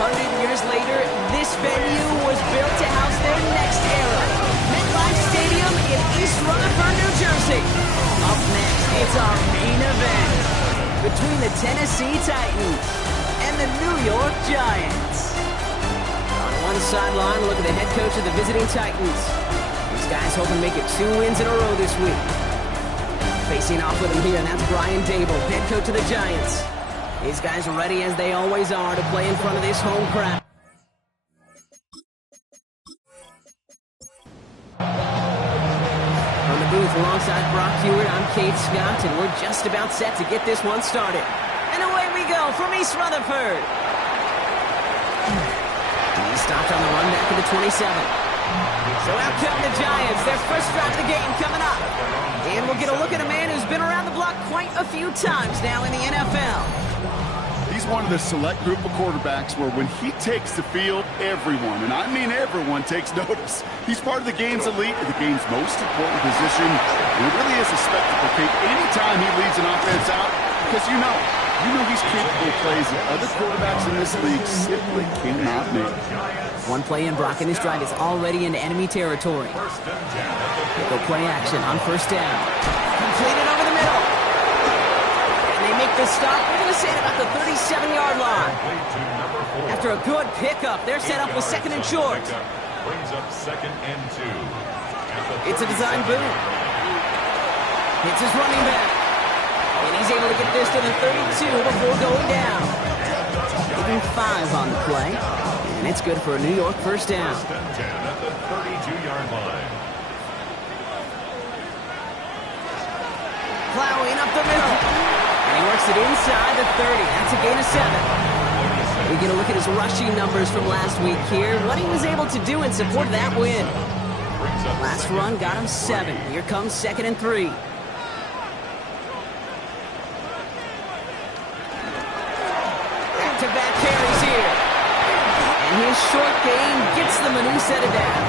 100 years later, this venue was built to house their next era. MetLife Stadium in East Rutherford, New Jersey. Up next, it's our main event between the Tennessee Titans and the New York Giants. On one sideline, look at the head coach of the visiting Titans. These guys hoping to make it 2 wins in a row this week. Facing off with him here, and that's Brian Dable, head coach of the Giants. These guys are ready, as they always are, to play in front of this home crowd. From the booth alongside Brock Hewitt, I'm Kate Scott, and we're just about set to get this one started. And away we go from East Rutherford. He stopped on the run back to the 27. So out come the Giants, their first drive of the game coming up. And we'll get a look at a man who's been around the block quite a few times now in the NFL. He's one of the select group of quarterbacks where when he takes the field, everyone, and I mean everyone, takes notice. He's part of the game's elite, the game's most important position. And it really is a spectacle, Kate, anytime he leads an offense out, because you know he's capable of plays that other quarterbacks in this league simply cannot make. One play in, Brock, and his drive is already into enemy territory. Go play action on first down. Completed over the middle. And they make the stop. We're going to say it about the 37-yard line. After a good pickup, they're set up with second and short. Brings up 2nd and 2. It's a design boot. It's his running back. And he's able to get this to the 32 before going down. Giving 5 on the play. And it's good for a New York first down. First and 10 at the 32-yard line. Plowing up the middle. And he works it inside the 30. That's a gain of 7. We get a look at his rushing numbers from last week here. What he was able to do in support of that win. Last run got him 7. Here comes 2nd and 3. Back-to-back carries here. And his short game gets them a new set of downs.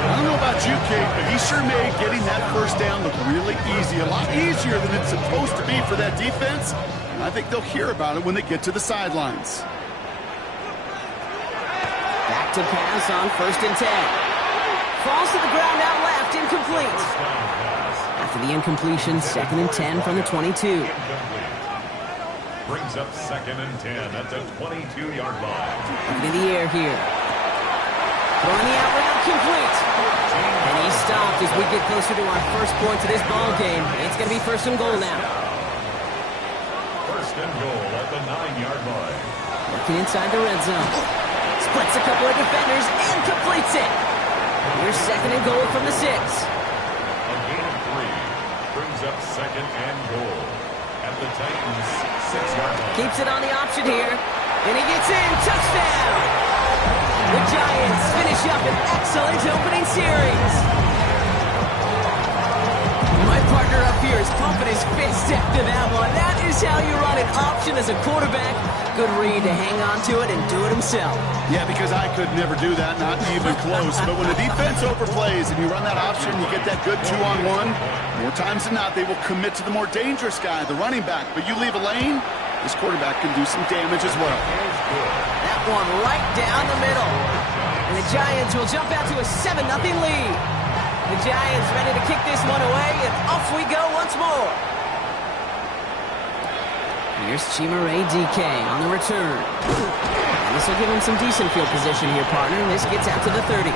I don't know about you, Kate, but he sure made getting that first down look really easy. A lot easier than it's supposed to be for that defense. And I think they'll hear about it when they get to the sidelines. Back to pass on 1st and 10. Falls to the ground out left, incomplete. After the incompletion, 2nd and 10 from the 22. Brings up 2nd and 10 at the 22-yard line. Into the air here. Throwing the out route complete. And he stopped as we get closer to our first points of this ball game. It's going to be 1st and goal now. 1st and goal at the 9-yard line. Working inside the red zone. Splits a couple of defenders and completes it. Here's 2nd and goal from the 6. A gain of 3. Brings up 2nd and goal at the Titans' 6-yard line. Keeps it on the option here. And he gets in. Touchdown! The Giants finish up an excellent opening series. My partner up here is pumping his fist after that one. That is how you run an option as a quarterback. Good read to hang on to it and do it himself. Yeah, because I could never do that, not even close. But when the defense overplays and you run that option, you get that good 2-on-1, more times than not, they will commit to the more dangerous guy, the running back. But you leave a lane, this quarterback can do some damage as well. That one right down the middle. And the Giants will jump out to a 7-0 lead. The Giants ready to kick this one away, and off we go once more. Here's Chimere DK on the return. And this will give him some decent field position here, partner. And this gets out to the 30.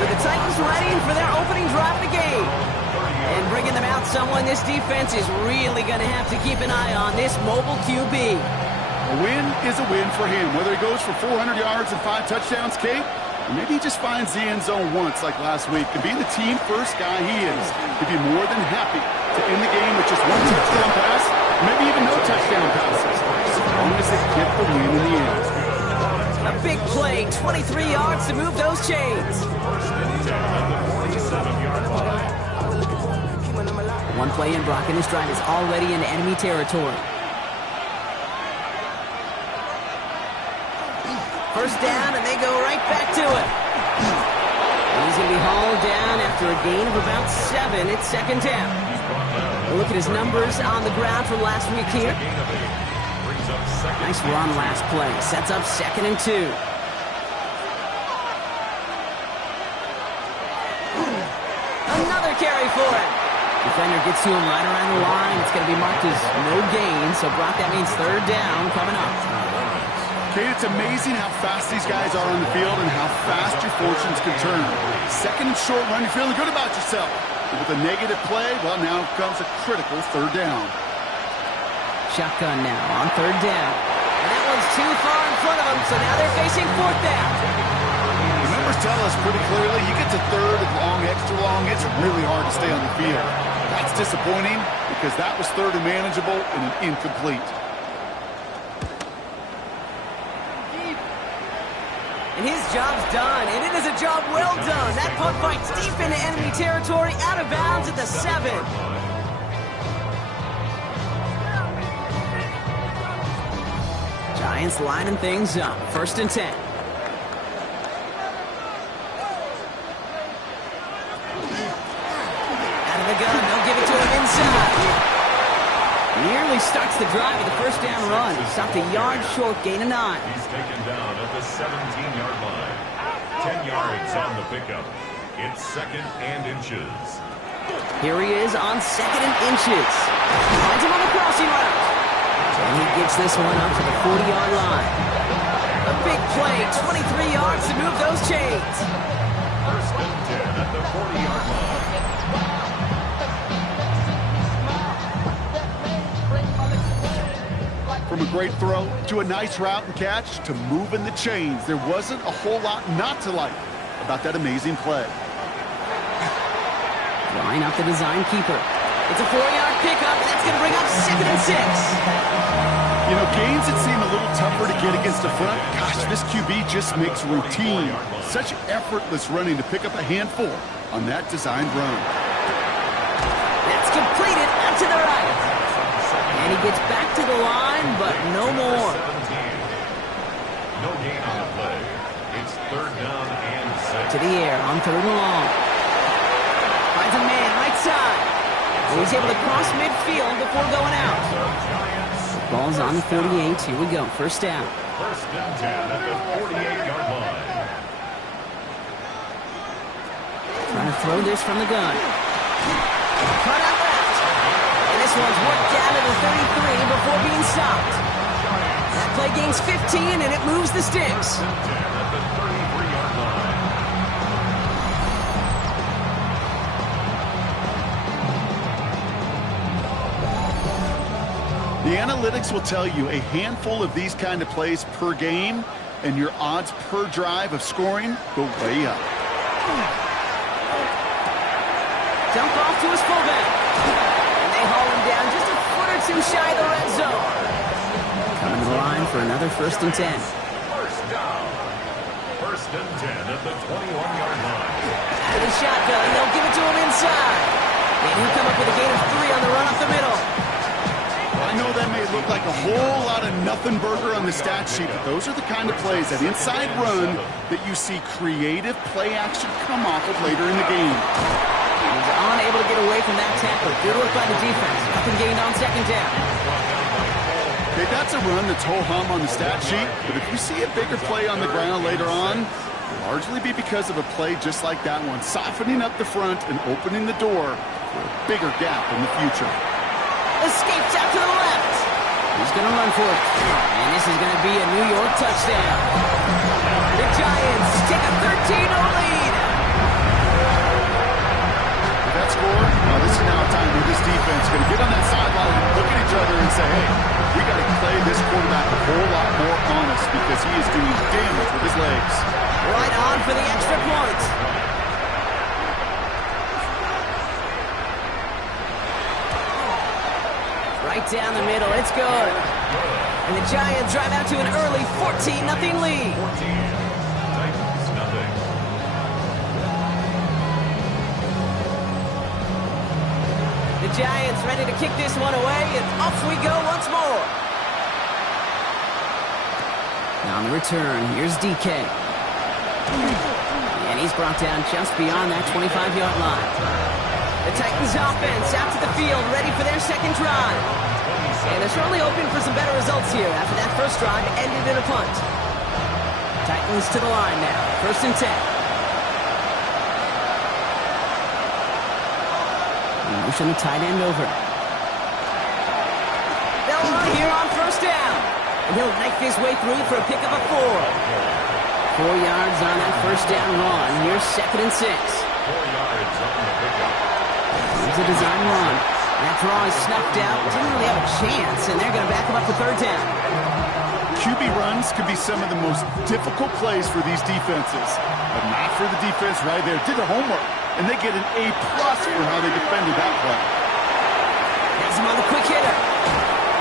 So the Titans ready for their opening drive of the game. And bringing them out someone this defense is really going to have to keep an eye on, this mobile QB. A win is a win for him, whether he goes for 400 yards and 5 touchdowns, Kate, or maybe he just finds the end zone once like last week. And being the team first guy he is, he'd be more than happy to end the game with just 1 touchdown pass, maybe even no touchdown passes, as long as they get the win in the end. A big play, 23 yards to move those chains. 1st and 10 at the 47-yard line. One play in, Brock, and his drive is already in enemy territory. First down, and they go right back to it. And he's going to be hauled down after a gain of about 7. It's 2nd down. We'll look at his numbers on the ground from last week here. brings up second. Nice run last play. Sets up 2nd and 2. Another carry for him. Defender gets to him right around the line. It's going to be marked as no gain. So, Brock, that means 3rd down coming up. Kate, it's amazing how fast these guys are on the field and how fast your fortunes can turn. 2nd and short run, you're feeling good about yourself. But with a negative play, well, now comes a critical 3rd down. Shotgun now on 3rd down. And that one's too far in front of them, so now they're facing 4th down. The numbers tell us pretty clearly, you get to 3rd and long, extra long, it's really hard to stay on the field. That's disappointing because that was 3rd and manageable and an incomplete. And his job's done, and it is a job well done. That punt fights deep into enemy territory, out of bounds at the 7. Giants lining things up. 1st and 10. Out of the gun, they'll give it to him inside. Nearly starts the drive with the 1st down run. Stopped a yard short, gain of 9. He's taken down at the 17-yard line. 10 yards on the pickup. It's 2nd and inches. Here he is on 2nd and inches. Finds him on the crossing route. And he gets this one up to the 40-yard line. A big play, 23 yards to move those chains. 1st and 10 at the 40-yard line. From a great throw to a nice route and catch to moving the chains, there wasn't a whole lot not to like about that amazing play. Line up the design keeper. It's a 4-yard pickup, and that's going to bring up 2nd and 6. You know, gains that seem a little tougher to get against the front. Gosh, this QB just makes routine. Such effortless running to pick up a handful on that designed run. That's completed out to the right. And he gets back to the line, but no more. 17. No gain on the play. It's 3rd down and 6. To the air on 3rd and long. Finds a man right side. And he's able to cross midfield before going out. Ball's on the 48. Here we go. 1st down. 1st and 10 at the 48-yard line. Trying to throw this from the gun. Cut out left. And this one's worked down to the 33 before being stopped. That play gains 15, and it moves the sticks. 10 at the 33-yard line. The analytics will tell you a handful of these kind of plays per game, and your odds per drive of scoring go way up. Dump off to his fullback. And they haul him down just a foot or two shy of the red zone. Coming to the line for another 1st and 10. 1st down. 1st and 10 at the 21-yard line. Out of the shotgun, they'll give it to him inside. And he'll come up with a gain of 3 on the run up the middle. I know that may look like a whole lot of nothing burger on the stat sheet, but those are the kind of plays, that inside run, that you see creative play action come off of later in the game. He's unable to get away from that tackle. Good work by the defense. Nothing gained on 2nd down. Okay, that's a run that's ho-hum on the stat sheet, but if you see a bigger play on the ground later on, it'll largely be because of a play just like that one, softening up the front and opening the door for a bigger gap in the future. Escapes out to the left. He's going to run for it. And this is going to be a New York touchdown. The Giants take a 13-0 lead. With that score, this is now a time where this defense is going to get on that sideline and look at each other and say, hey, we got to play this quarterback a whole lot more honest because he is doing damage with his legs. Right on for the extra point. Right down the middle, it's good. And the Giants drive out to an early 14-0 lead. 14. Titans, nothing. The Giants ready to kick this one away, and off we go once more. Now on the return, here's DK. And he's brought down just beyond that 25-yard line. The Titans offense out to the field, ready for their second drive. And they're certainly hoping for some better results here after that first drive ended in a punt. Titans to the line now. 1st and 10. Motion the tight end over. They'll run here on 1st down. And he'll knife his way through for a pickup of 4. 4 yards on that 1st down run. Here's 2nd and 6. 4 yards on the pickup. Here's a design run. That draw is snuffed out. Didn't really have a chance, and they're going to back him up for 3rd down. QB runs could be some of the most difficult plays for these defenses. But not for the defense right there. Did their homework, and they get an A+ for how they defended that play. Has him on the quick hitter.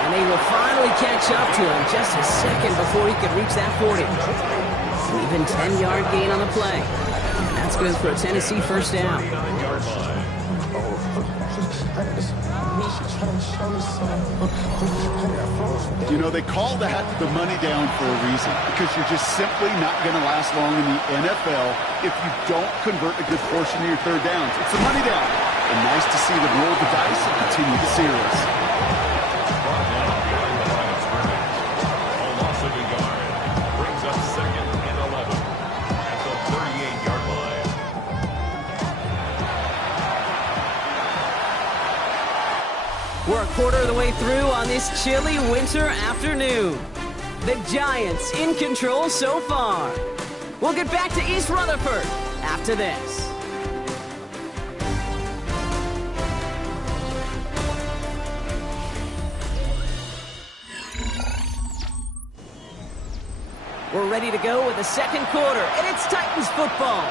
And they will finally catch up to him just a second before he could reach that 40. An even 10-yard gain on the play. And that's good for a Tennessee 1st down. You know, they call that the money down for a reason, because you're just simply not going to last long in the NFL if you don't convert a good portion of your 3rd downs. It's the money down. And nice to see them roll the dice and continue the series. A loss of a yard brings up 2nd and 11 at the 38-yard line. We're a quarter of the way through on this chilly winter afternoon. The Giants in control so far. We'll get back to East Rutherford after this. We're ready to go with the 2nd quarter, and it's Titans football.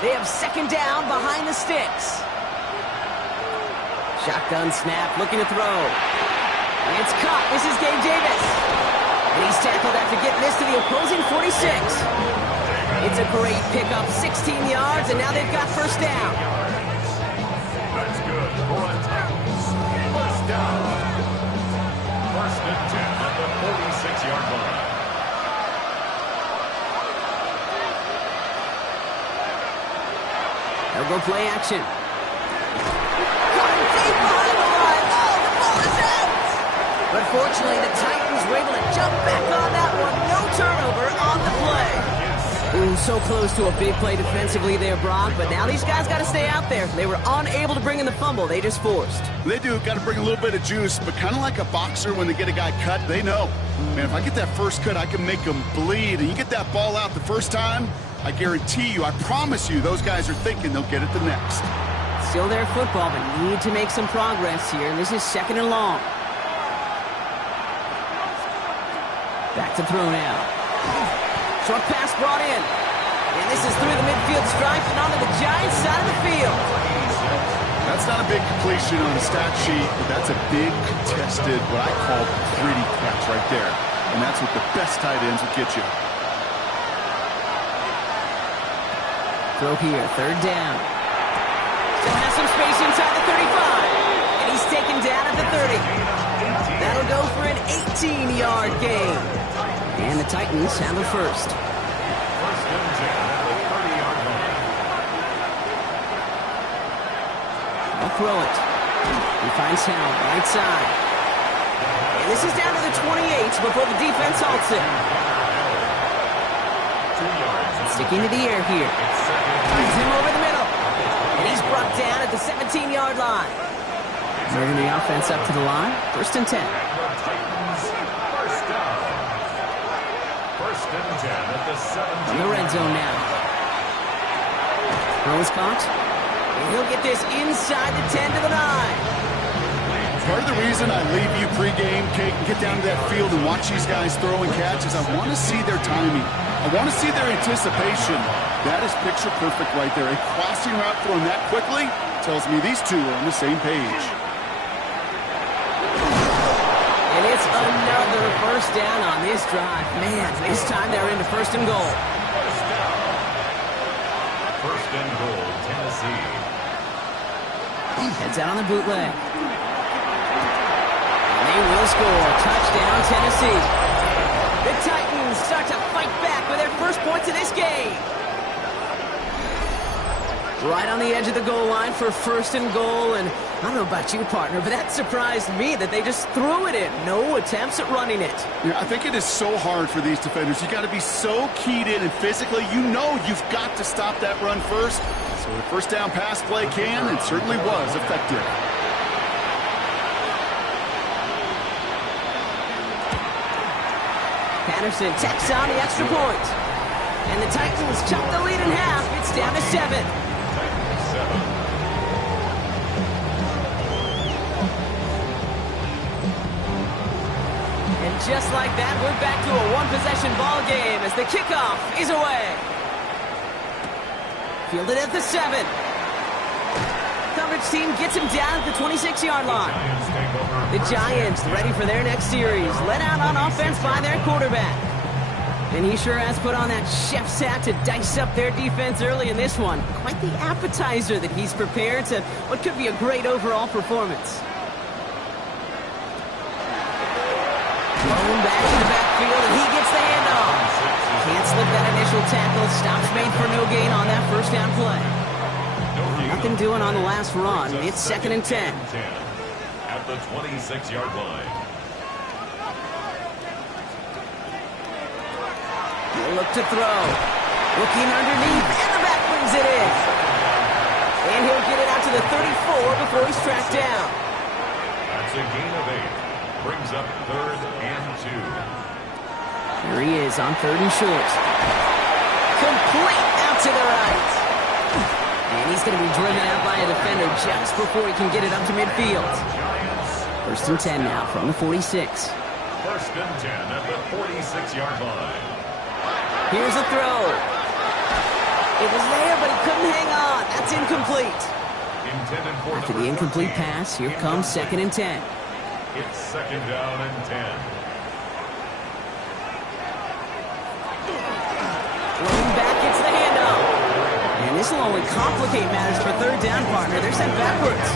They have 2nd down behind the sticks. Shotgun snap, looking to throw. It's caught. This is Gabe Davis. And he's tackled after getting this to the opposing 46. It's a great pickup, 16 yards, and now they've got 1st down. That's good for a Titans 1st down. 1st and 10 at the 46-yard line. They'll go play action. Coming deep behind the line. Oh, the ball is out! But fortunately, the Titans were able to jump back on that one. No turnover on the play. Ooh, so close to a big play defensively there, Brock. But now these guys got to stay out there. They were unable to bring in the fumble. They just forced. They do. Got to bring a little bit of juice, but kind of like a boxer when they get a guy cut, they know. Man, if I get that first cut, I can make them bleed. And you get that ball out the first time, I guarantee you, I promise you, those guys are thinking they'll get it the next. Still their football, but need to make some progress here. And this is 2nd and long. Back to throw now. Short pass brought in. And this is through the midfield stripe and onto the Giants side of the field. That's not a big completion on the stat sheet, but that's a big contested, what I call pretty catch right there. And that's what the best tight ends will get you. Throw here, 3rd down. Still has some space inside the 35. And he's taken down at the 30. That'll go for an 18-yard gain. And the Titans have a 1st. 1st and 10 at the 30-yard line. They'll throw it. He finds Howell, right side. And this is down to the 28 before the defense halts it. 2 yards. Sticking to the air here. Finds him over the middle. And he's brought down at the 17-yard line. Moving the offense up to the line. 1st and 10. Titans 1st down. 1st and 10 at the 17. In the red zone now. Throw is caught. And he'll get this inside the 10 to the 9. Part of the reason I leave you pregame, Kate, and get down to that field and watch these guys throw and catch is I want to see their timing. I want to see their anticipation. That is picture perfect right there. A crossing route thrown that quickly tells me these two are on the same page. And it's another 1st down on this drive. Man, this time they're into 1st and goal. 1st down. 1st and goal, Tennessee. Heads out on the bootleg. And they will score. Touchdown, Tennessee. The Titans start to fight back with their 1st points of this game. Right on the edge of the goal line for 1st and goal, and I don't know about you, partner, but that surprised me that they just threw it in. No attempts at running it. Yeah, I think it is so hard for these defenders. You got to be so keyed in, and physically, you know you've got to stop that run first. So the first down pass play can and certainly was effective. Patterson tacks on the extra point. And the Titans chop the lead in half. It's down to 7. Titans 7. And just like that, we're back to a one-possession ball game as the kickoff is away. Fielded at the 7. Coverage team gets him down at the 26-yard line. The Giants ready for their next series, led out on offense by their quarterback. And he sure has put on that chef's hat to dice up their defense early in this one. Quite the appetizer that he's prepared to what could be a great overall performance. Thrown back to the backfield, and he gets the handoff. Can't slip that initial tackle. Stops made for no gain on that first down play. Nothing doing on the last run. It's 2nd and 10. At the 26-yard line. He'll look to throw. Looking underneath, and the back brings it in. And he'll get it out to the 34 before he's tracked down. That's a gain of 8. Brings up 3rd and 2. Here he is on 3rd and short. Complete out to the right. And he's going to be driven out by a defender just before he can get it up to midfield. 1st and 10 now from the 46. 1st and 10 at the 46-yard line. Here's a throw. It was there, but he couldn't hang on. That's incomplete. After the incomplete pass, here comes 2nd and 10. It's 2nd down and 10. Rolling back, it's the handoff. And this will only complicate matters for 3rd down, partner. They're sent backwards.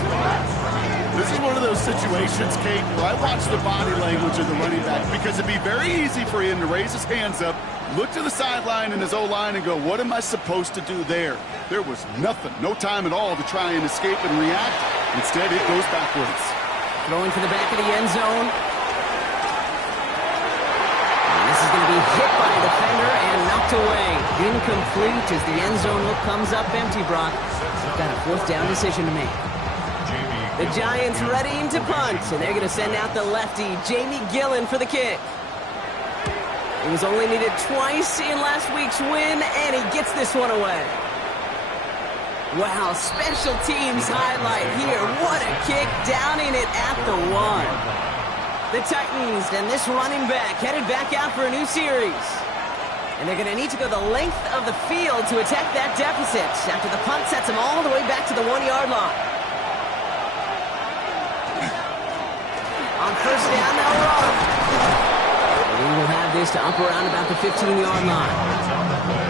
This is one of those situations, Kate, where I watch the body language of the running back because it'd be very easy for him to raise his hands up, look to the sideline in his O-line and go, what am I supposed to do there? There was nothing, no time at all to try and escape and react. Instead, it goes backwards. Throwing to the back of the end zone. And this is going to be hit by a defender and knocked away. Incomplete as the end zone look comes up empty, Brock. They've got a 4th down decision to make. The Giants readying to punt, and they're going to send out the lefty, Jamie Gillen, for the kick. He was only needed twice in last week's win, and he gets this one away. Wow, special teams highlight here. What a kick, downing it at the 1. The Titans and this running back headed back out for a new series. And they're going to need to go the length of the field to attack that deficit after the punt sets them all the way back to the 1-yard line. On 1st down, they'll run. We will have this to up around about the 15-yard line.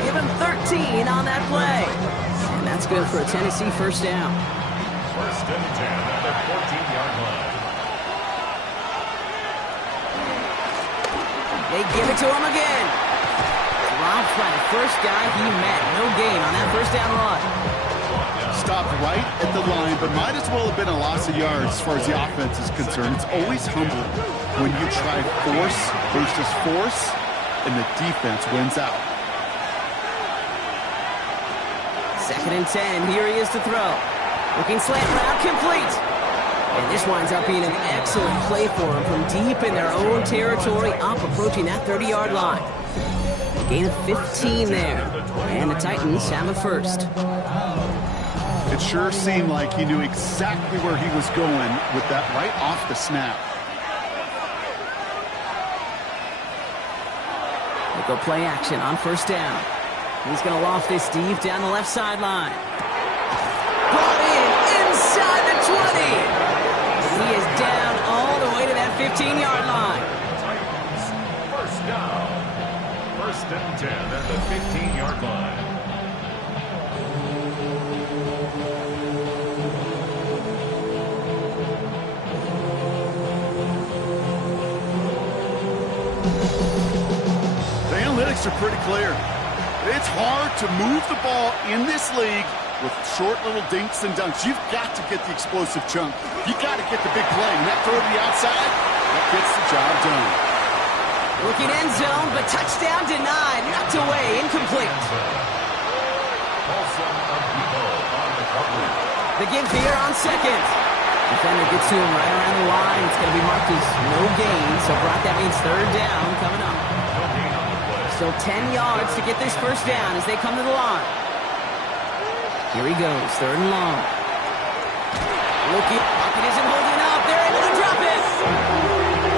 Give him 13 on that play. And that's good for a Tennessee 1st down. 1st and 10 at the 14-yard line. They give it to him again. Dropped by the first guy he met. No gain on that 1st down run. Stopped right at the line, but might as well have been a loss of yards as far as the offense is concerned. It's always humbling when you try force versus force, and the defense wins out. 2nd and 10. Here he is to throw. Looking slant route, complete. And this winds up being an excellent play for them from deep in their own territory, up approaching that 30-yard line. Gain of 15 there. And the Titans have a 1st. It sure seemed like he knew exactly where he was going with that right off the snap. They go play action on 1st down. He's going to loft this deep down the left sideline. Brought in inside the 20. He is down all the way to that 15-yard line. Titans, 1st down. 1st and 10 at the 15-yard line. The analytics are pretty clear. It's hard to move the ball in this league with short little dinks and dunks. You've got to get the explosive chunk. You got to get the big play. And that throw to the outside, that gets the job done. Looking end zone, but touchdown denied. Knocked away, incomplete. The give here on second. Defender gets to him right around the line. It's going to be marked as no gain. So, Brock, that means third down coming up. Still 10 yards to get this first down as they come to the line. Here he goes, third and long. Looking, pocket isn't holding up. They're able to drop it.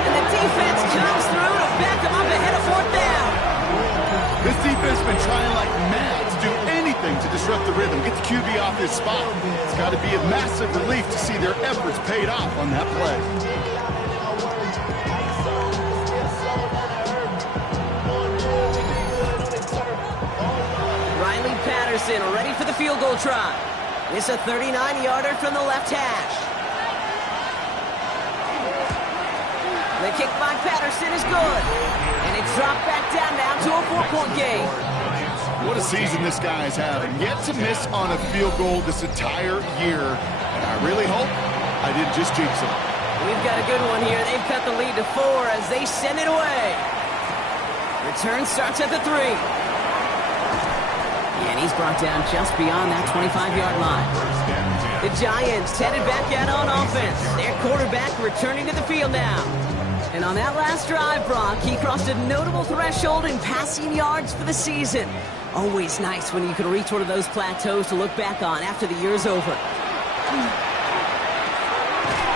And the defense comes through to back them up ahead of fourth down. This defense has been trying like mad to do anything to disrupt the rhythm, get the QB off his spot. It's got to be a massive relief to see their efforts paid off on that play. Riley Patterson ready for the field goal try. It's a 39-yarder from the left hash. The kick by Patterson is good. And it's dropped back down now to a 4-point game. What a season this guy is having. Yet to miss on a field goal this entire year. And I really hope I didn't just jinx him. We've got a good one here. They've cut the lead to 4 as they send it away. Return starts at the 3. And he's brought down just beyond that 25-yard line. The Giants headed back out on offense. Their quarterback returning to the field now. And on that last drive, Brock, he crossed a notable threshold in passing yards for the season. Always nice when you can reach one of those plateaus to look back on after the year's over.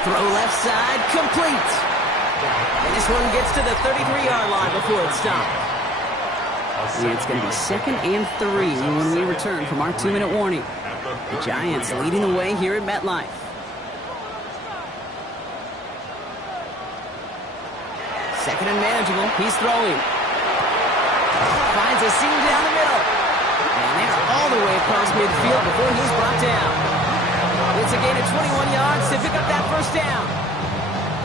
Throw left side, complete. And this one gets to the 33-yard line before it stops. And it's going to be 2nd and 3 when we return from our 2-minute warning. The Giants leading the way here at MetLife. Second and manageable. He's throwing. Finds a seam down the middle. And they're all the way across midfield before he's brought down. It's a gain of 21 yards to pick up that first down.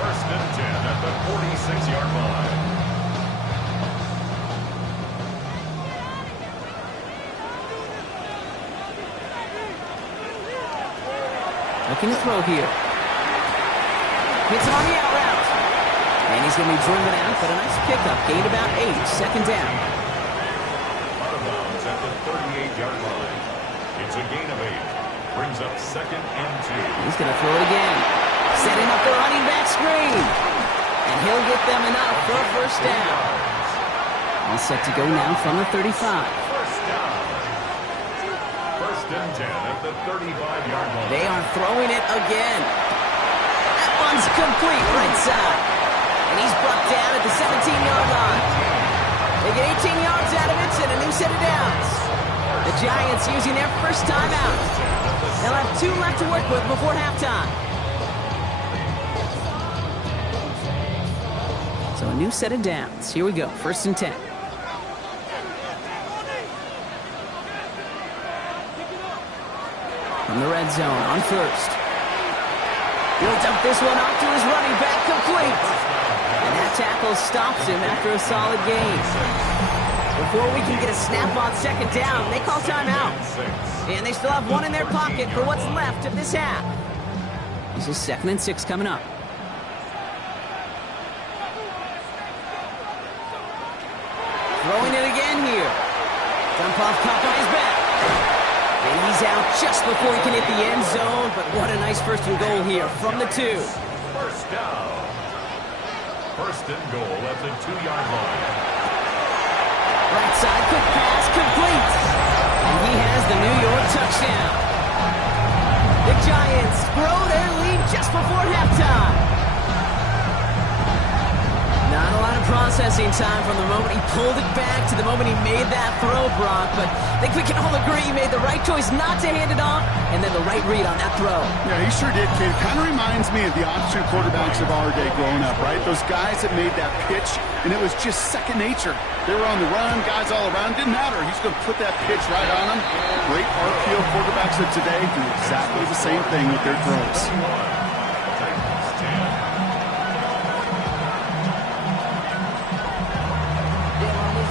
1st and 10 at the 46-yard line. Looking to throw here. Hits it on the out route. And he's going to be driven out, but a nice pickup. Gained about 8, 2nd down. Out of bounds at the 38-yard line. It's a gain of 8. Brings up 2nd and 2. He's going to throw it again. Setting up the running back screen. And he'll get them enough for a first down. All set to go now from the 35. First down. 1st and 10 at the 35-yard line. They are throwing it again. That one's complete right side. And he's brought down at the 17-yard line. They get 18 yards out of it and a new set of downs. The Giants using their first timeout. They'll have 2 left to work with before halftime. So a new set of downs. Here we go, 1st and 10. From the red zone on 1st. He'll dump this one off to his running back, complete. And that tackle stops him after a solid gain. Before we can get a snap on 2nd down, they call timeout. And they still have 1 in their pocket for what's left of this half. This is 2nd and 6 coming up. Throwing it again here. Dump off Popeye's back. And he's out just before he can hit the end zone, but what a nice 1st and goal here from the 2. First down. 1st and goal at the 2-yard line. Right side, quick pass, complete. And he has the New York touchdown. The Giants grow their lead just before halftime. Not a lot of processing time from the moment he pulled it back to the moment he made that throw, Brock. But I think we can all agree he made the right choice not to hand it off, and then the right read on that throw. Yeah, he sure did, kid. Kind of reminds me of the option quarterbacks of our day growing up, right? Those guys that made that pitch, and it was just second nature. They were on the run, guys all around. Didn't matter. He's going to put that pitch right on them. Great RPO quarterbacks of today do exactly the same thing with their throws.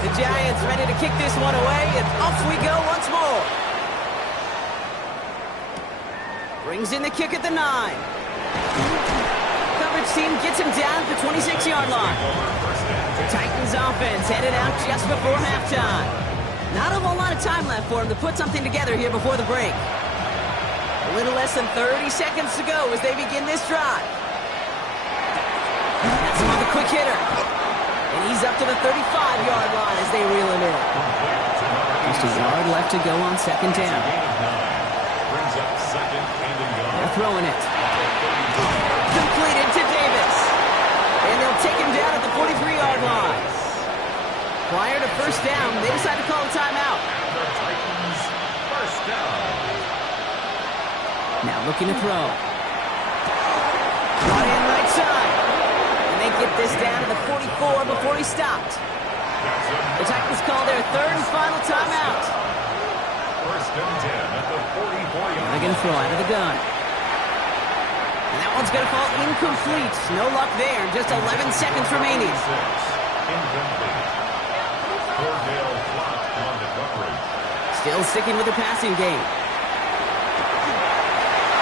The Giants ready to kick this one away, and off we go once more. Brings in the kick at the 9. Coverage team gets him down at the 26-yard line. The Titans offense headed out just before halftime. Not a whole lot of time left for him to put something together here before the break. A little less than 30 seconds to go as they begin this drive. That's him on the quick hitter. And he's up to the 35-yard line as they reel him in. Just a yard left to go on second down. They're throwing it. Completed to Davis. And they'll take him down at the 43-yard line. Prior to first down, they decide to call a timeout. First down. Now looking to throw. Brought in right side. And they get this down to the 44 before he stopped. The Titans call their third and final timeout. First and 10 at the 44-yard. They're going to throw out of the gun. And that one's going to fall incomplete. No luck there. Just 11 seconds remaining. Incomplete. Cordell Flott on the coverage. Still sticking with the passing game.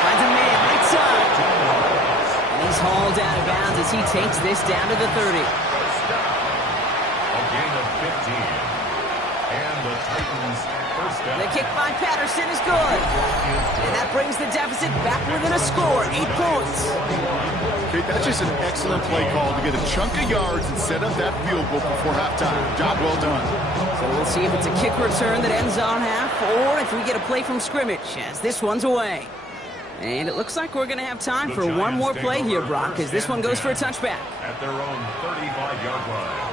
Finds a man right side. And he's hauled out of bounds as he takes this down to the 30. First down. A gain of 15. And the Titans first down. The kick by Patterson is good. And that brings the deficit back within a score, 8 points. Okay, that's just an excellent play call to get a chunk of yards and set up that field goal before halftime. Job well done. So we'll see if it's a kick return that ends on half or if we get a play from scrimmage as this one's away. And it looks like we're going to have time for one more play here, Brock, as this one goes for a touchback. At their own 35-yard line.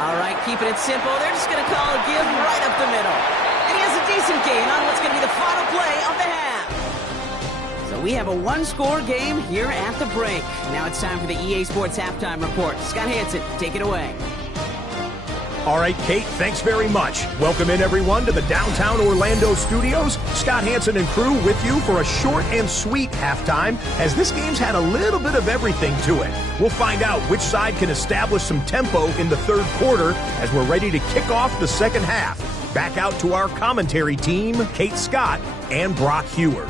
All right, keeping it simple. They're just going to call a give right up the middle. And he has a decent gain on what's going to be the final play of the half. So we have a one-score game here at the break. Now it's time for the EA Sports Halftime Report. Scott Hansen, take it away. All right, Kate, thanks very much. Welcome in, everyone, to the downtown Orlando studios. Scott Hansen and crew with you for a short and sweet halftime, as this game's had a little bit of everything to it. We'll find out which side can establish some tempo in the third quarter as we're ready to kick off the second half. Back out to our commentary team, Kate Scott and Brock Heward.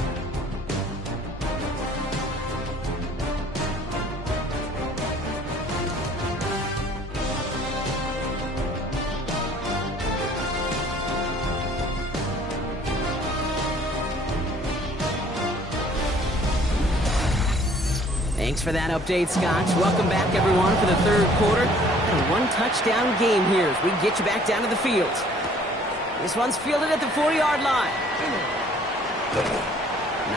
Thanks for that update, Scott. Welcome back, everyone, for the third quarter. And a one-touchdown game here as we get you back down to the field. This one's fielded at the 40-yard line.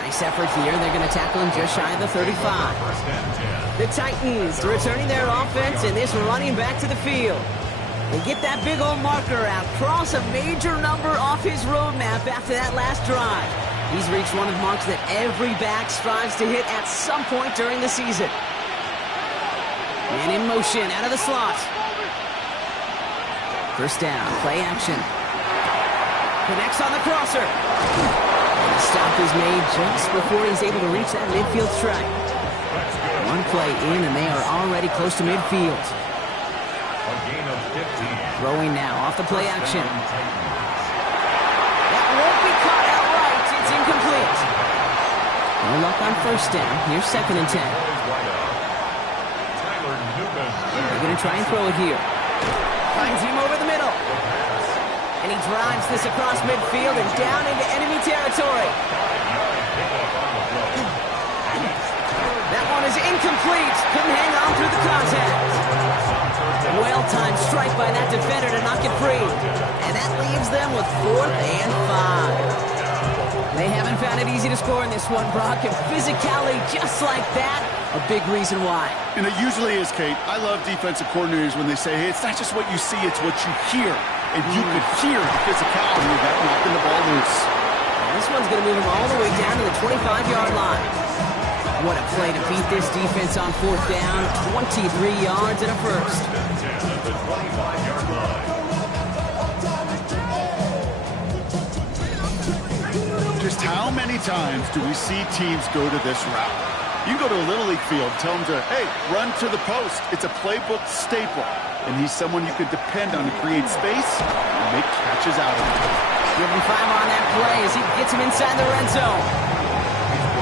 Nice effort here. They're going to tackle him just shy of the 35. The Titans returning their offense and this running back to the field. They get that big old marker out, cross a major number off his roadmap after that last drive. He's reached one of the marks that every back strives to hit at some point during the season. Man in motion, out of the slot. First down, play action. Connects on the crosser. And the stop is made just before he's able to reach that midfield strike. One play in, and they are already close to midfield. A gain of 15. Throwing now off the play action. That won't be caught outright. It's incomplete. No luck on first down. Here's second and 10. They're going to try and throw it here. Finds him over the middle. And he drives this across midfield and down into enemy territory. That one is incomplete. Couldn't hang on through the contact. Well-timed strike by that defender to knock it free. And that leaves them with 4th and 5. They haven't found it easy to score in this one, Brock. And physicality just like that, a big reason why. And it usually is, Kate. I love defensive coordinators when they say, hey, it's not just what you see, it's what you hear. And you could hear the physicality of that knocking the ball loose. And this one's going to move him all the way down to the 25-yard line. What a play to beat this defense on fourth down. 23 yards and a first. Just how many times do we see teams go to this route? You go to a Little League field, tell them to, hey, run to the post. It's a playbook staple. And he's someone you could depend on to create space and make catches out of it. Give him 5 on that play as he gets him inside the red zone.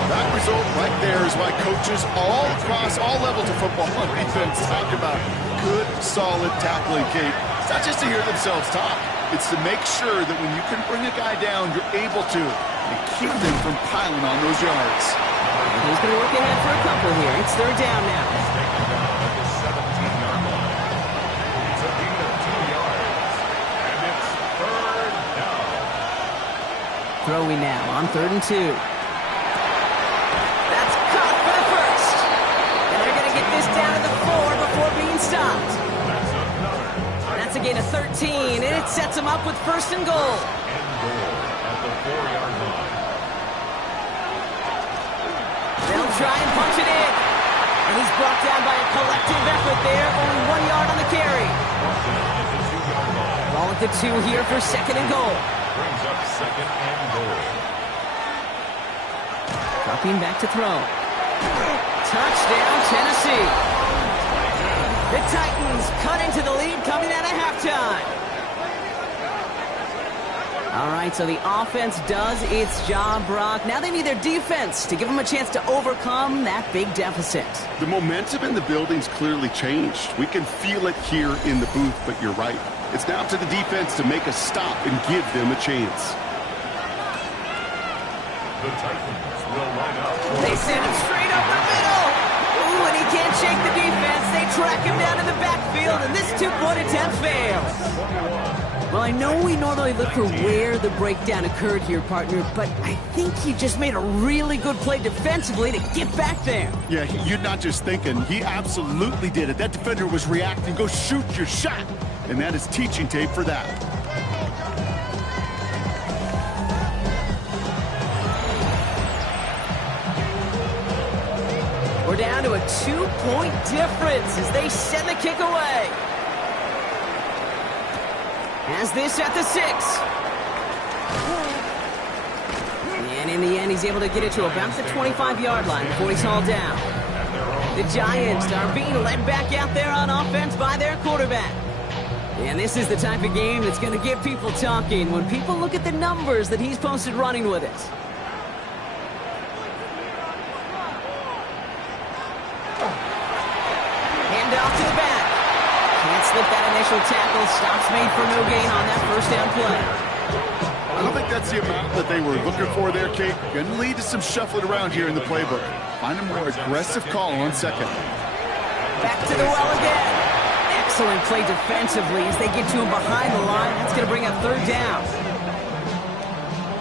That result right there is why coaches all across all levels of football and defense talk about good, solid tackling, Kate. It's not just to hear themselves talk. It's to make sure that when you can bring a guy down, you're able to and keep them from piling on those yards. He's going to look ahead for a couple here. It's third down now. He's taken down at the 17-yard line. It's a gain of 2 yards. And it's third down. Throwing now on 3rd and 2. That's caught for the first. And they're going to get this down to the 4 before being stopped. That's another. That's a gain of 13, and it sets them up with 1st and goal. And goal at the 4-yard line. They'll try and punch it in. And he's brought down by a collective effort there. Only 1 yard on the carry. At the 2-yard line. Ball at the 2 here for 2nd and goal. Brings up 2nd and goal. Dropping back to throw. Touchdown, Tennessee. The Titans cut into the lead coming out of halftime. All right, so the offense does its job, Brock. Now they need their defense to give them a chance to overcome that big deficit. The momentum in the building's clearly changed. We can feel it here in the booth, but you're right. It's now to the defense to make a stop and give them a chance. The Titans will line up. They send him straight up the middle. Ooh, and he can't shake the defense. They track him down in the backfield, and this two-point attempt fails. Well, I know we normally look for where the breakdown occurred here, partner, but I think he just made a really good play defensively to get back there. Yeah, you're not just thinking. He absolutely did it. That defender was reacting. Go shoot your shot. And that is teaching tape for that. We're down to a 2-point difference as they send the kick away. Has this at the 6. And in the end, he's able to get it to about the 25-yard line before he's hauled down. The Giants are being led back out there on offense by their quarterback. And this is the type of game that's going to get people talking when people look at the numbers that he's posted running with it. Hand off to the back. Can't slip that initial tackle. Stops made for no gain on that 1st down play. I don't think that's the amount that they were looking for there, Kate. Going to lead to some shuffling around here in the playbook. Find a more aggressive call on 2nd. Back to the well again. Excellent play defensively as they get to him behind the line. That's going to bring up 3rd down.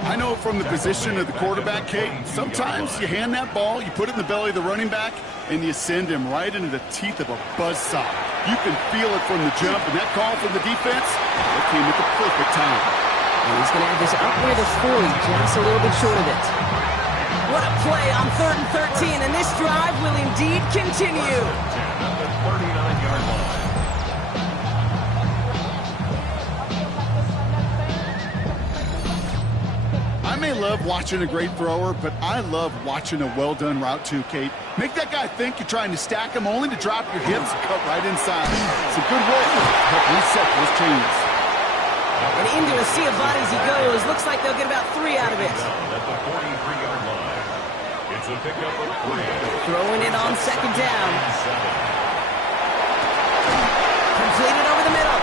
I know from the position of the quarterback, Kate, sometimes you hand that ball, you put it in the belly of the running back, and you send him right into the teeth of a buzzsaw. You can feel it from the jump, and that call from the defense, that came at the perfect time. And he's going to have this up near the 40, just a little bit short of it. What a play on 3rd and 13, and this drive will indeed continue. At the 39-yard line. I may love watching a great thrower, but I love watching a well-done route too, Kate. Make that guy think you're trying to stack him only to drop your hips and cut right inside. It's a good way to help reset those chains. And into a sea of bodies he goes. Looks like they'll get about 3 out of it. At the 43-yard line. It's a pickup of 3. Throwing it on 2nd down. Completed over the middle.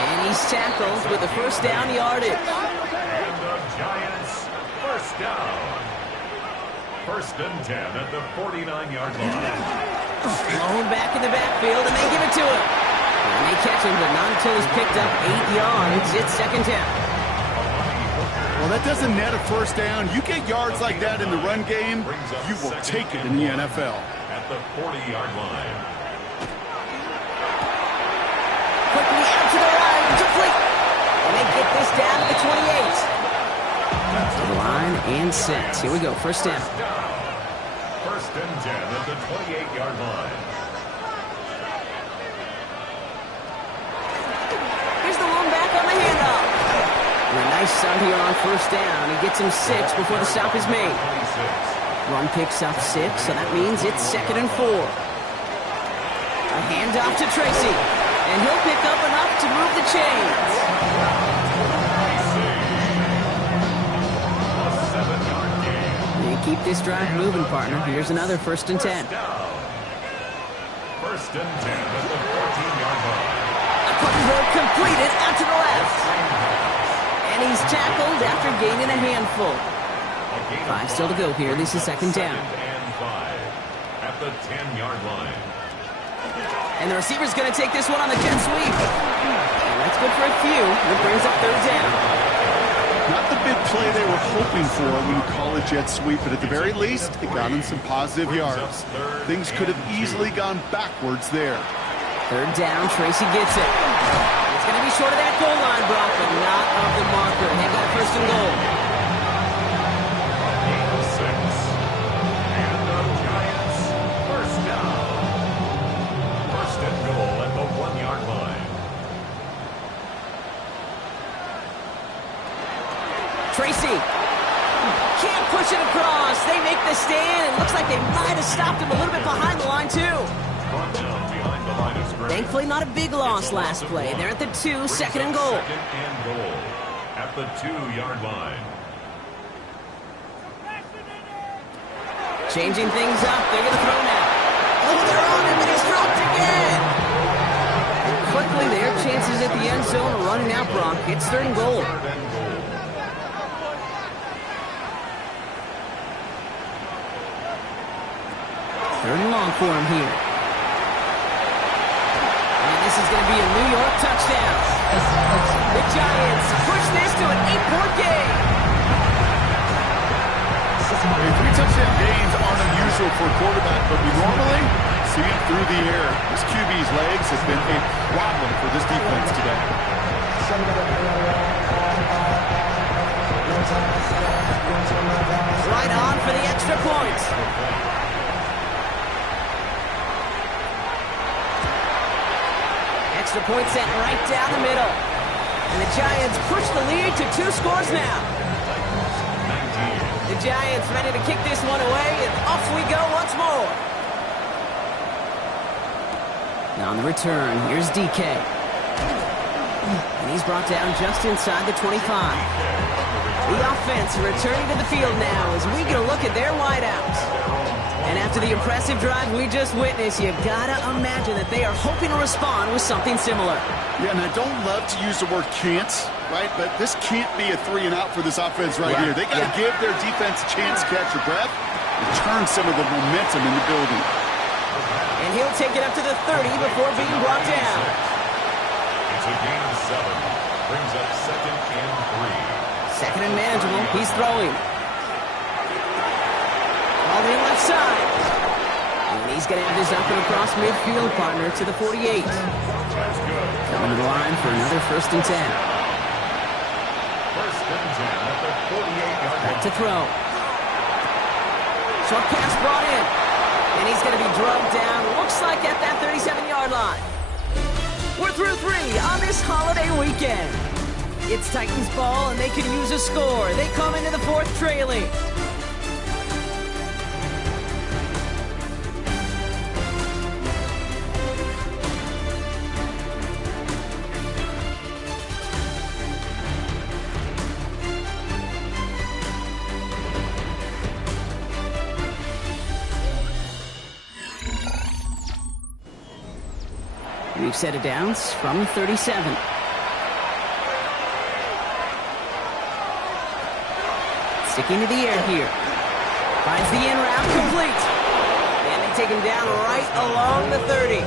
And he's tackled with the 1st down yardage. And the Giants, 1st down. 1st and 10 at the 49-yard line. Thrown back in the backfield, and they give it to him. And they catch him, but not until he's picked up 8 yards. It's 2nd down. Well, that doesn't net a 1st down. You get yards like that in the run game, you will take it in the NFL. At the 40-yard line. Quickly out to the right, complete. And they get this down to the 28. To the line and set. Here we go, 1st down. 1st and 10 at the 28-yard line. Here's the one back on the handoff. And a nice start here on 1st down. He gets him 6 before the stop is made. 26. Run picks up 6, so that means it's 2nd and 4. A handoff to Tracy. And he'll pick up enough to move the chains. A 7-yard gain. They keep keep this drive moving, partner. Here's another 1st and 10. First and 10 at the 14-yard line. A quick throw completed out to the left. And he's tackled after gaining a handful. 5 still to go here. This is 2nd down. And 5 at the 10-yard line. And the receiver's going to take this one on the jet sweep. And that's good for a few. It brings up 3rd down. Not the big play they were hoping for when you call a jet sweep, but at the very least, it got them some positive yards. Things could have easily gone backwards there. 3rd down, Tracy gets it. It's going to be short of that goal line, Brock, but not of the marker. They've got 1st and goal. Gain of 6. And the Giants, 1st down. 1st and goal at the 1-yard line. Tracy can't push it across. They make the stand. It looks like they might have stopped him a little bit behind the line, too. Brought down behind the line of scrimmage. Thankfully, not a big loss last play. They're at the 2, 2nd and goal. 2nd and goal at the 2-yard line. Changing things up. They're going to throw now. Oh, they're on him, and he's dropped again. And quickly, their chances at the end zone are running out, Brock. It's 3rd and goal. 3rd and goal. 3rd and long for him here. And this is going to be a New York touchdown. The Giants push this to an 8-point game. 3-touchdown gains aren't unusual for a quarterback, but we normally see it through the air. This QB's legs have been a problem for this defense today. Right on for the extra point. Extra point sent right down the middle. And the Giants push the lead to 2 scores now. The Giants ready to kick this one away, and off we go once more. Now on the return, here's DK. And he's brought down just inside the 25. The offense returning to the field now as we get a look at their wideouts. And after the impressive drive we just witnessed, you've got to imagine that they are hoping to respond with something similar. Yeah, and I don't love to use the word can't, right? But this can't be a 3-and-out for this offense right here. They got to give their defense a chance to catch their breath and turn some of the momentum in the building. And he'll take it up to the 30 before being brought down. It's a gain of 7. Brings up 2nd and 3. 2nd and manageable. He's throwing. All the left side. And he's going to have this up and across midfield, partner, to the 48. That's good. Coming to the line for another 1st and 10. 1st and 10 at the 48-yard line. Back to throw. Short pass brought in. And he's going to be drugged down, looks like at that 37-yard line. We're through 3 on this holiday weekend. It's Titans ball, and they could use a score. They come into the 4th trailing. We've set it down from 37. Sticking to the air here. Finds the in route complete. And they take him down right along the 30.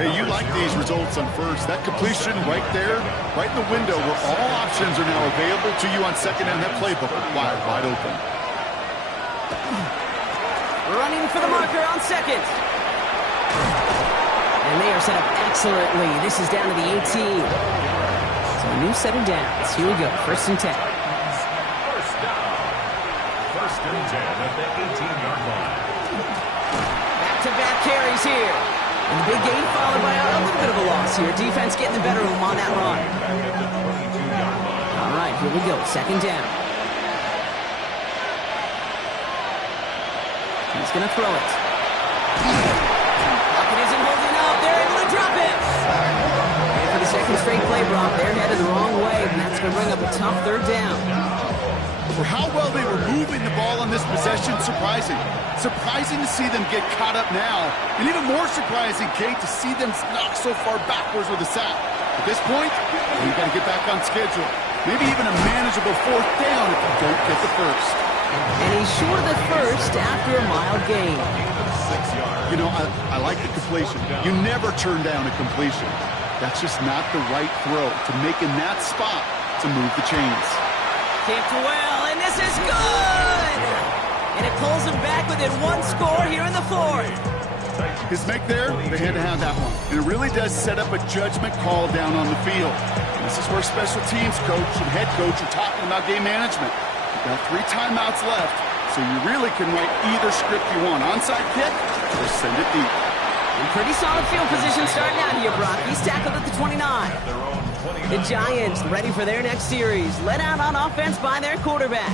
Hey, you like these results on first. That completion right there, right in the window where all options are now available to you on 2nd down. That playbook wide open. Running for the marker on 2nd. And they are set up excellently. This is down to the 18. So a new set of downs. Here we go. 1st and 10. 1st down. 1st and 10 at the 18-yard line. Back-to-back carries here. And the big gain followed by a little bit of a loss here. Defense getting the better of them on that run. Back at the 22-yard line. All right, here we go. 2nd down. He's going to throw it. Pocket isn't holding up. They're able to drop it. And for the 2nd straight play, Brock, they're headed the wrong way, and that's going to bring up a tough 3rd down. For how well they were moving the ball on this possession, surprising. Surprising to see them get caught up now. And even more surprising, Kate, to see them knock so far backwards with a sack. At this point, you've got to get back on schedule. Maybe even a manageable fourth down if you don't get the first. And he's short of the first after a mild gain. You know, I like the completion. You never turn down a completion. That's just not the right throw to make in that spot to move the chains. Kicked well, and this is good! And it pulls him back within one score here in the fourth. His make there, they had to have that one. And it really does set up a judgment call down on the field. And this is where special teams coach and head coach are talking about game management. You've got 3 timeouts left, so you really can write either script you want. Onside kick or send it deep. And pretty solid field position starting out here, Brock. He's tackled at the 29. The Giants ready for their next series. Led out on offense by their quarterback.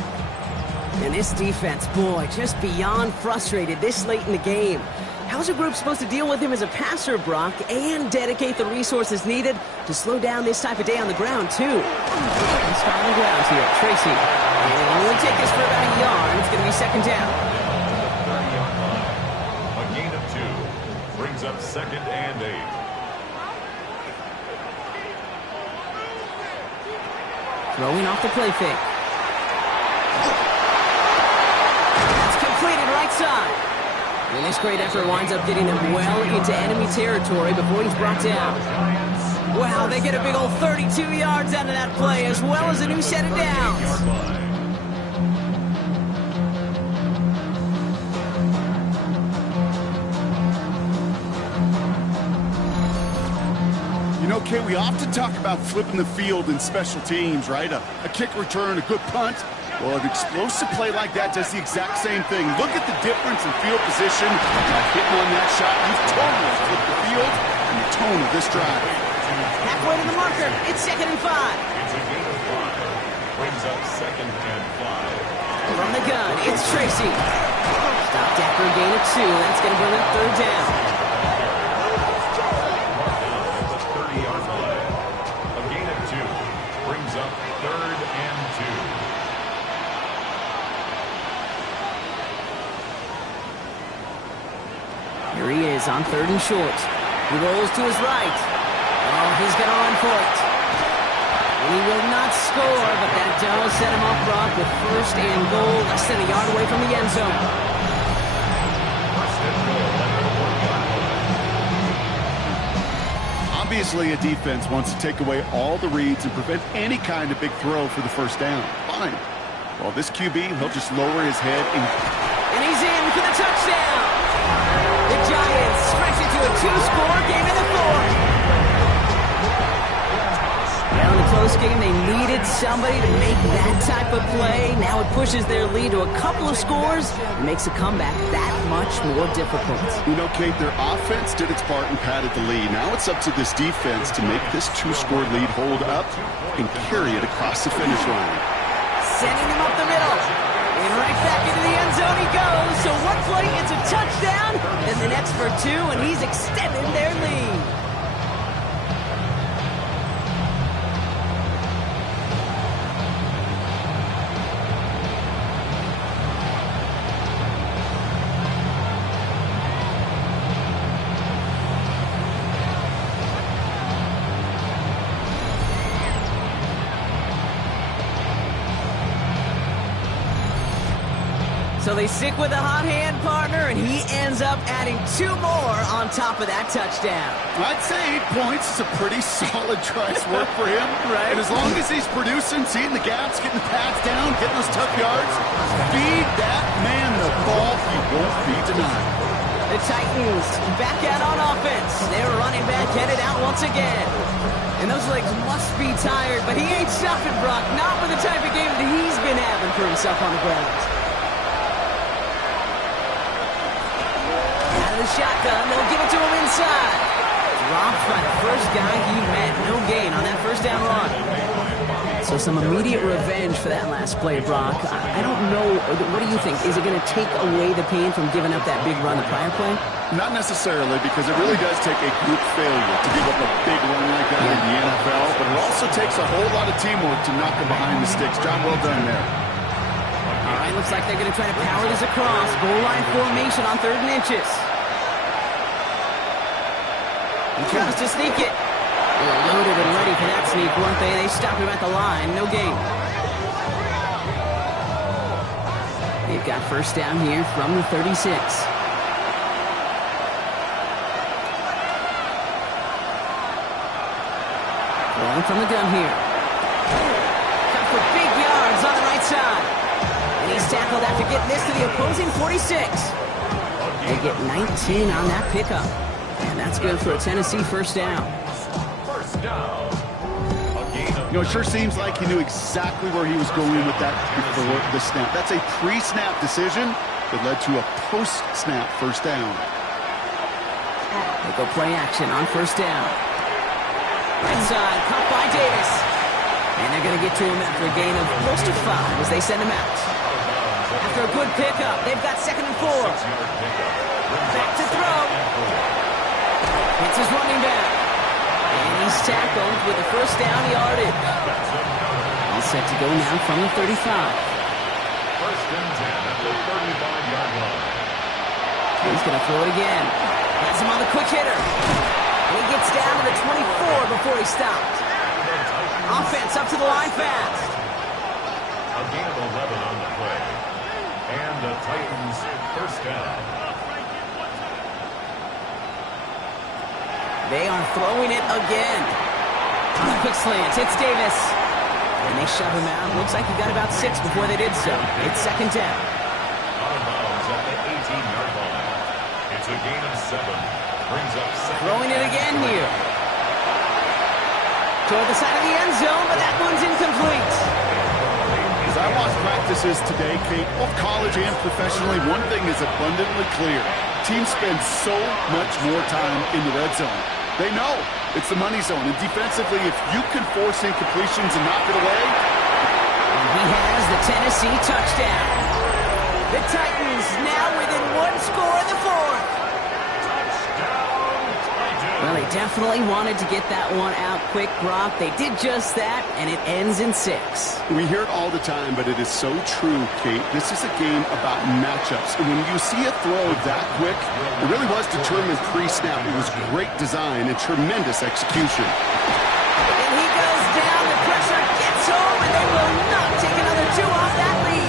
And this defense, boy, just beyond frustrated this late in the game. How's a group supposed to deal with him as a passer, Brock, and dedicate the resources needed to slow down this type of day on the ground, too? Let's start on the ground here. Tracy. And only take this for about a yard. It's going to be second down. A gain of 2 brings up 2nd and 8. Throwing off the play fake. That's completed right side. And this great effort winds up getting them well into enemy territory before he's brought down. Wow, they get a big old 32 yards out of that play, as well as a new set of downs. You know, Kate, we often talk about flipping the field in special teams, right? A kick return, a good punt. Well, an explosive play like that does the exact same thing. Look at the difference in field position. By hitting on that shot, you've totally flipped the field and the tone of this drive. Halfway to the marker, it's 2nd and 5. It's a gain of 5. Brings up 2nd and 5. From the gun, it's Tracy. Stopped after a gain of 2. That's going to bring up 3rd down. It's a 30-yard play. A gain of 2 brings up 3rd and 2. Here he is on 3rd and short. He rolls to his right. Oh, he's going to run for it. And he will not score, but that does set him up, Brock, with 1st and goal, less than a yard away from the end zone. Obviously, a defense wants to take away all the reads and prevent any kind of big throw for the 1st down. Fine. Well, this QB, he'll just lower his head and he's in for the touchdown. The Giants stretch it to a 2-score game in the 4th. Well, in a close game, they needed somebody to make that type of play. Now it pushes their lead to a couple of scores and makes a comeback that much more difficult. You know, Kate, their offense did its part and padded the lead. Now it's up to this defense to make this 2-score lead hold up and carry it across the finish line. Sending him up the middle. And right back into the end zone he goes. So one play, it's a touchdown. And the next for 2, and he's extended their lead. So they stick with the hot hand partner, and he ends up adding 2 more on top of that touchdown. I'd say 8 points is a pretty solid try's work for him. Right. And as long as he's producing, seeing the gaps, getting the pads down, getting those tough yards, feed that man the ball, he won't be denied. The Titans back out on offense. Their running back headed out once again. And those legs must be tired, but he ain't stopping, Brock. Not with the type of game that he's been having for himself on the ground. The shotgun, they'll give it to him inside. Dropped by the first guy he met. No gain on that 1st down run. So some immediate revenge for that last play, Brock. I don't know. What do you think? Is it going to take away the pain from giving up that big run the prior play? Not necessarily, because it really does take a group failure to give up a big run like that in the NFL, but it also takes a whole lot of teamwork to knock them behind the sticks. Job well done there. Looks like they're going to try to power this across. Goal line formation on 3rd and inches. He tries to sneak it. They were loaded and ready for that sneak, weren't they? They stop him at the line. No gain. They've got first down here from the 36. Rolling from the gun here. Cut for big yards on the right side. And he's tackled after getting this to the opposing 46. They get 19 on that pickup. And that's good for a Tennessee first down. First down. You know, it sure seems like he knew exactly where he was going with that before the snap. That's a pre-snap decision that led to a post-snap first down. They go play action on first down. Right side, caught by Davis. And they're going to get to him after a gain of close to 5 as they send him out. After a good pickup, they've got 2nd and 4. Back to throw. It's his running back. And he's tackled with a first down yardage. He's set to go now from the 35. First and 10 at the 35-yard line. He's going to throw it again. Has him on the quick hitter. And he gets down to the 24 before he stops. Offense up to the line fast. A gain of 11 on the play. And the Titans first down. They are throwing it again. On a quick slant, it's Davis. And they shove him out. Looks like he got about 6 before they did so. It's 2nd down. Out of bounds at the 18-yard line. It's a gain of 7. Brings up 2nd. Throwing it again here. Toward the side of the end zone, but that one's incomplete. As I watched practices today, Kate, both college and professionally, one thing is abundantly clear. Teams spend so much more time in the red zone. They know it's the money zone. And defensively, if you can force incompletions and knock it away. And he has the Tennessee touchdown. The Titans now within 1 score in the 4th. Well, they definitely wanted to get that one out quick, Brock. They did just that, and it ends in 6. We hear it all the time, but it is so true, Kate. This is a game about matchups. And when you see a throw that quick, it really was determined pre-snap. It was great design and tremendous execution. And he goes down. The pressure gets home, and they will not take another 2 off that lead.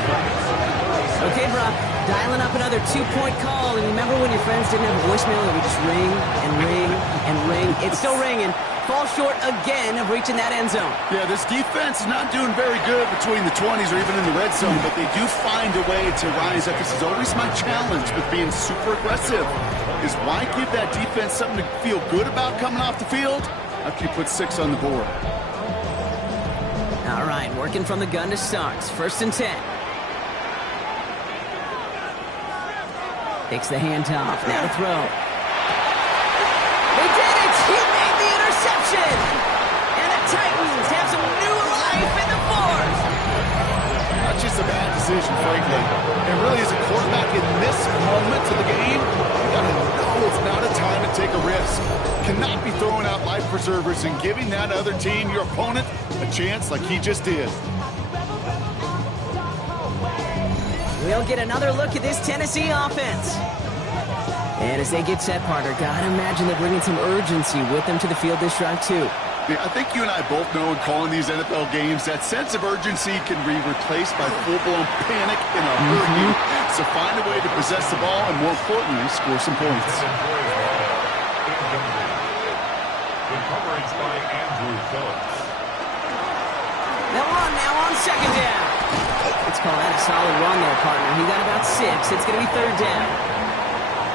Okay, Brock, dialing up another 2-point call. And remember when your friends didn't have a voicemail? It would just ring and ring and ring. It's still ringing. Falls short again of reaching that end zone. Yeah, this defense is not doing very good between the 20s or even in the red zone, but they do find a way to rise up. This is always my challenge with being super aggressive, is why give that defense something to feel good about coming off the field after you put 6 on the board. All right, working from the gun to start. 1st and 10. Takes the handoff. Now to throw. They did it! He made the interception! And the Titans have some new life in the 4th! That's just a bad decision, frankly. And really, as a quarterback in this moment of the game, you got to know it's not a time to take a risk. Cannot be throwing out life preservers and giving that other team, your opponent, a chance like he just did. We'll get another look at this Tennessee offense. And as they get set, partner, gotta imagine they're bringing some urgency with them to the field this drive, too. Yeah, I think you and I both know in calling these NFL games that sense of urgency can be replaced by full-blown panic in a hurry. So find a way to possess the ball and, more importantly, score some points. Good coverage by Andrew Phillips. They'll run now on 2nd down. Let's call that a solid run there, partner. He got about 6. It's going to be 3rd down.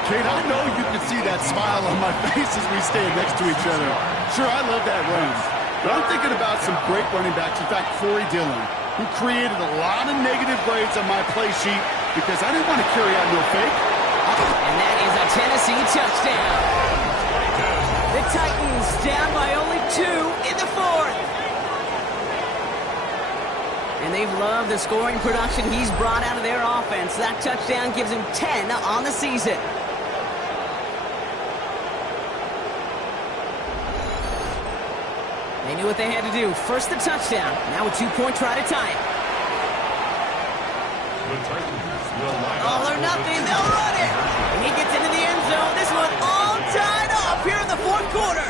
Kate, I know you can see that smile on my face as we stand next to each other. Sure, I love that run. But I'm thinking about some great running backs. In fact, Corey Dillon, who created a lot of negative grades on my play sheet because I didn't want to carry out no fake. And that is a Tennessee touchdown. The Titans down by only 2 in the 4th. And they've loved the scoring production he's brought out of their offense. That touchdown gives him 10 on the season. They knew what they had to do. First the touchdown. Now a 2-point try to tie it. The Titans will line up. All or nothing, they'll run it. And he gets into the end zone. This one all tied up here in the fourth quarter.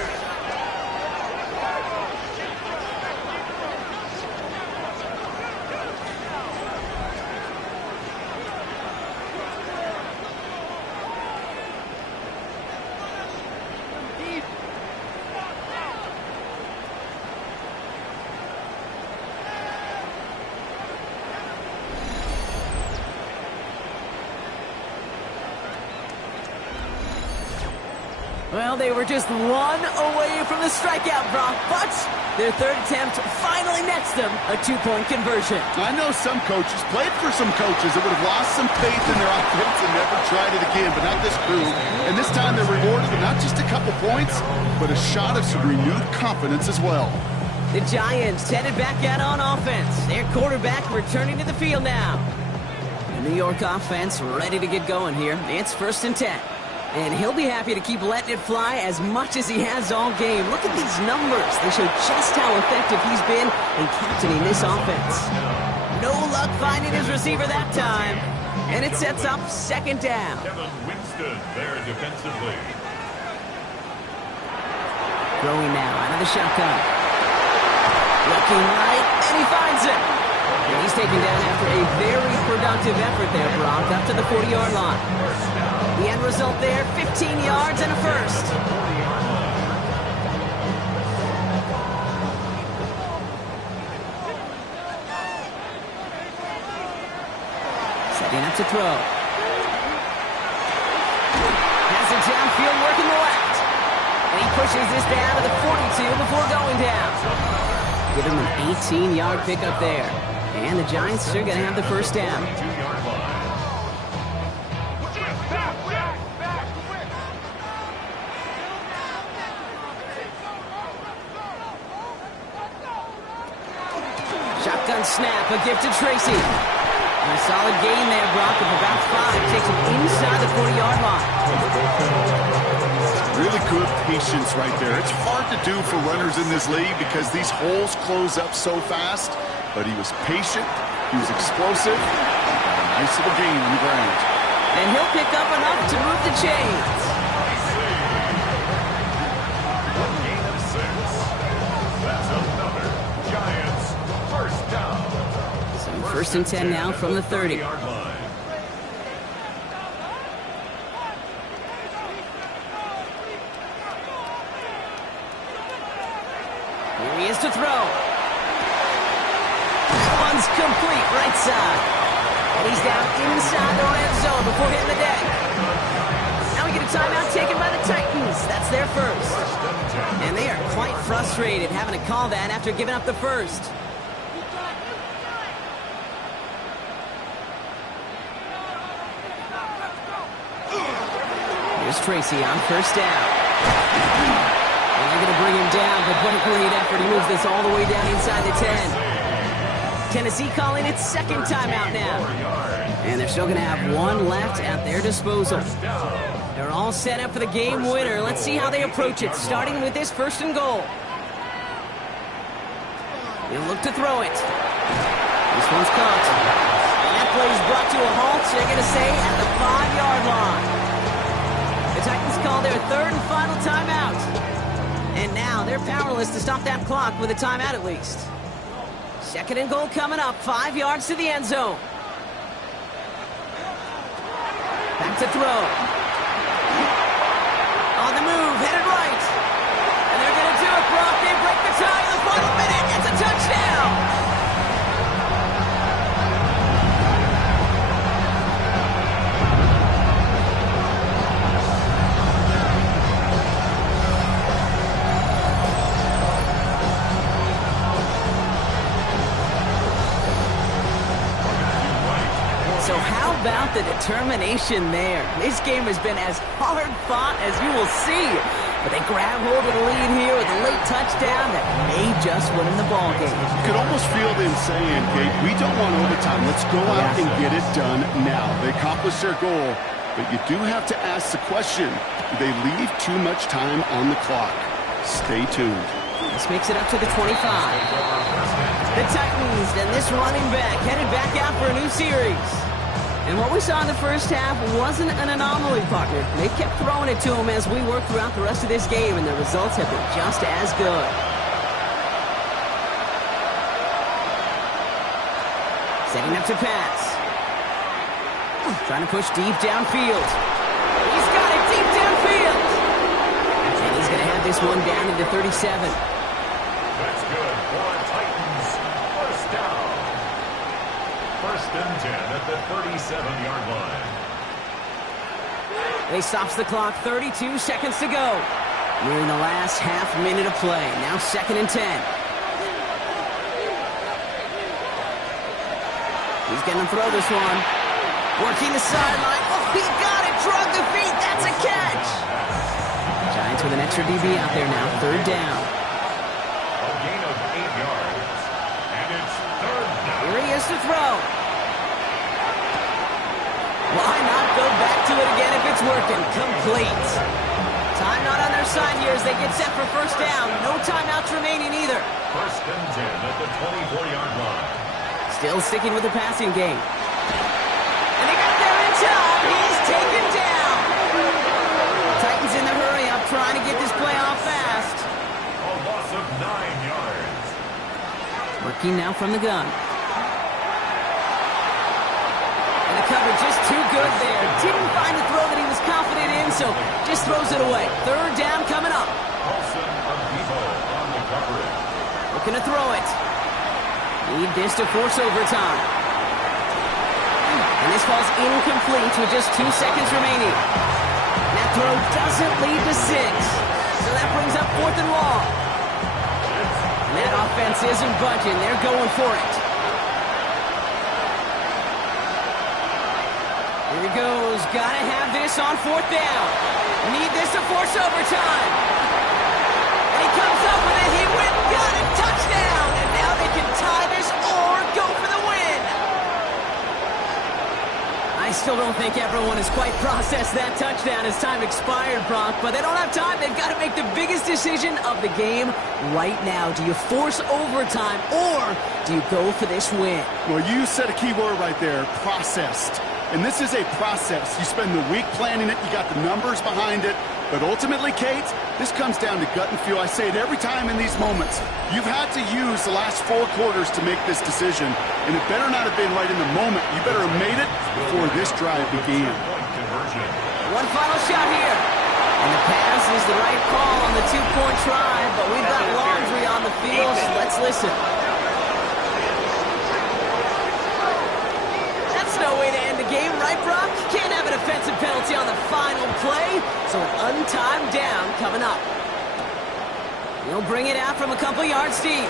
Well, they were just one away from the strikeout, Brock, but their third attempt finally nets them a two-point conversion. I know some coaches, played for some coaches that would have lost some faith in their offense and never tried it again, but not this crew. And this time they're rewarded with not just a couple points, but a shot of some renewed confidence as well. The Giants headed back out on offense. Their quarterback returning to the field now. The New York offense ready to get going here. It's 1st and 10. And he'll be happy to keep letting it fly as much as he has all game. Look at these numbers. They show just how effective he's been in captaining this offense. No luck finding his receiver that time. And it sets up 2nd down. Kevin Winston there defensively. Throwing now out of the shotgun. Looking right, and he finds it. And he's taken down after a very productive effort there, Brock, up to the 40-yard line. The end result there, 15 yards and a first. Setting up to throw. Has it downfield working the left. And he pushes this down to the 42 before going down. Give him an 18-yard pickup there. And the Giants are going to have the first down. Shotgun snap, a gift to Tracy. And a solid gain there, Brock, of about 5. Takes him inside the 40-yard line. Really good patience right there. It's hard to do for runners in this league because these holes close up so fast. But he was patient, he was explosive, and a nice little gain on the ground. And he'll pick up enough to move the chains. Gain of 6. That's another Giants first down. So 1st and 10 now from the 30. Yard line. Here he is to throw. One's complete right side. And he's down inside the red zone before hitting the deck. Now we get a timeout taken by the Titans. That's their first. And they are quite frustrated having to call that after giving up the first. Here's Tracy on 1st down. And they're going to bring him down, but what a great effort. He moves this all the way down inside the 10. Tennessee calling its 2nd timeout now. And they're still going to have one left at their disposal. They're all set up for the game winner. Let's see how they approach it, starting with this 1st and goal. They'll look to throw it. This one's caught. And that play is brought to a halt, so they're going to say at the 5-yard line. The Titans call their 3rd and final timeout. And now they're powerless to stop that clock with a timeout at least. 2nd and goal coming up, 5 yards to the end zone. Back to throw. On the move, headed right. And they're going to do it, Brock. They break the tie in the final minute. It's a touchdown. So how about the determination there? This game has been as hard fought as you will see. But they grab hold of the lead here with a late touchdown that may just win them the ball game. You could almost feel them saying, Gabe, we don't want overtime. Let's go out and get it done now. They accomplished their goal, but you do have to ask the question, do they leave too much time on the clock? Stay tuned. This makes it up to the 25. The Titans and this running back headed back out for a new series. And what we saw in the first half wasn't an anomaly, partner. They kept throwing it to him as we worked throughout the rest of this game, and the results have been just as good. Setting up to pass. Trying to push deep downfield. He's got it deep downfield. And he's going to have this one down into 37. That's good for the Titans. First down. First and 10 at the 37-yard line. They stops the clock, 32 seconds to go. Nearing the last half minute of play. Now 2nd and 10. He's going to throw this one. Working the sideline. Oh, he got it. Drug the feet. That's a catch. Giants with an extra DB out there now. 3rd down. A gain of 8 yards. And it's 3rd down. Here he is to throw. Why not go back to it again if it's working? Complete. Time not on their side here as they get set for 1st down. No timeouts remaining either. First and 10 at the 24-yard line. Still sticking with the passing game. And he got there in time. He's taken down. Titans in the hurry up, trying to get this play off fast. A loss of 9 yards. Working now from the gun. And the cover just too good there. Didn't find the throw that he was confident in, so just throws it away. 3rd down coming up. Paulson of Devo on the coverage. Looking to throw it. Need this to force overtime. And this falls incomplete with just 2 seconds remaining. And that throw doesn't lead to 6. So that brings up 4th and long. And that offense isn't budging. They're going for it. Here he goes. Gotta have this on 4th down. Need this to force overtime. And he comes up with it. He went and got it. Touchdown. And now they can tie this or go for the win. I still don't think everyone has quite processed that touchdown as time expired, Brock, but they don't have time. They've got to make the biggest decision of the game right now. Do you force overtime or do you go for this win? Well, you said a key word right there, processed. And this is a process. You spend the week planning it, you got the numbers behind it, but ultimately, Kate, this comes down to gut and feel. I say it every time in these moments. You've had to use the last 4 quarters to make this decision, and it better not have been right in the moment. You better have made it before this drive began. One final shot here. And the pass is the right call on the 2-point try, but we've got laundry on the field, so let's listen. That's no way to end the game, right, Brock? Can't have an offensive penalty on the final play, so an untimed down coming up. He'll bring it out from a couple yards deep.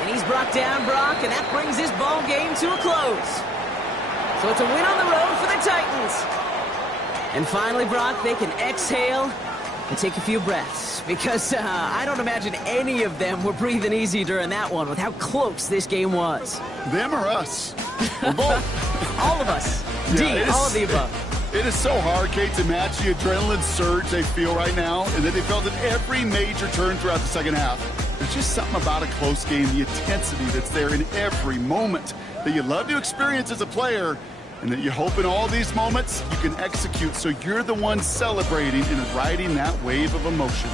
And he's brought down, Brock, and that brings this ball game to a close. So it's a win on the road for the Titans. And finally, Brock, they can exhale and take a few breaths. Because I don't imagine any of them were breathing easy during that one with how close this game was. Them or us? We're both. All of us. Yeah, all of the above. It is so hard, Kate, to match the adrenaline surge they feel right now, and that they felt at every major turn throughout the second half. There's just something about a close game, the intensity that's there in every moment that you love to experience as a player, and that you hope in all these moments you can execute so you're the one celebrating and riding that wave of emotion.